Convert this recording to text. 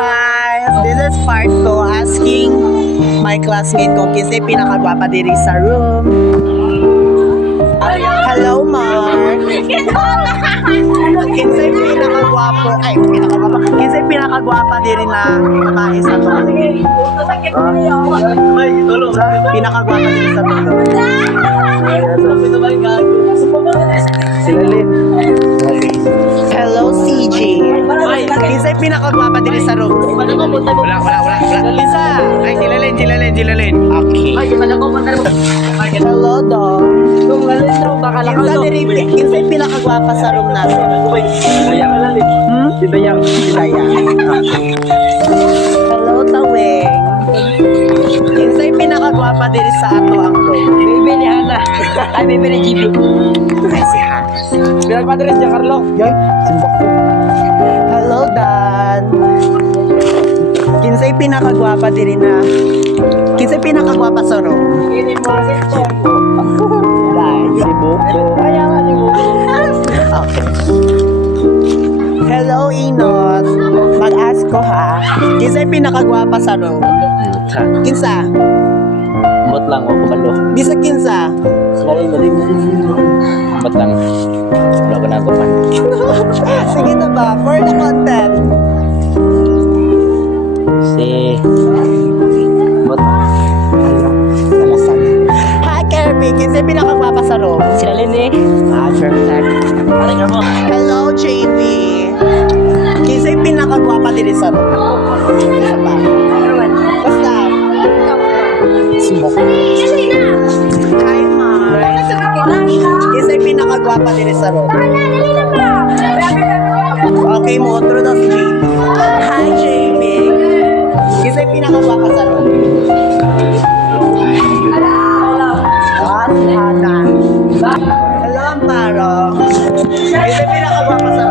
guys! This is part 2 asking my classmate ko kasi pinakagwapa diri sa room. Hello, Mark! Kasi pinakagwapo, kasi pinakagwapa diri na nakaisa to. Pinakagwapa diri sa room. Sila Lynn. Hello, CJ. Kisa'y pinakagwapa din sa room. Wala. Kisa. Ay, sila Lynn. Okay. Hello, dog. Kisa'y pinakagwapa sa room natin. Si Dayang. Hello, Taweng. Kisa'y pinakagwapa din sa ato ang room. Bibi ni Hana. Ay, bibi ni GB. Ay, si Han. Pinagpadre si Carlo. Yay, simbok ko. Hello, Dan. Kinsay pinakagwapa diri na. Kinsay pinakagwapa sa room. Ini mo si Chico. Dan. Si Buko. Kaya nga si Buko. Okay. Hello, Inot. Mag-ask ko ha. Kinsay pinakagwapa sa room. Kinsa? Mot lang ako malo. Di sa kinsa? Dali. Mot lang. Wala ko na ako man. Sige na ba? For the content. Si Mot. Hi, Kirby. Kinsay pinakagwapa sa room. Sila Lynn eh. Perfect. Pare ka mo. Hello, JV. Kinsay pinakagwapa diri sa room. Kinsa ba? Basta. Sumok. Hi, Mark. Kinsay pinakagwapa diri sa room. Okay, mo otro daw si JV. Hi, JV. Kinsay pinakagwapa sa room. Ah, si Hana. Hello, Amparo. Kinsay pinakagwapa sa room.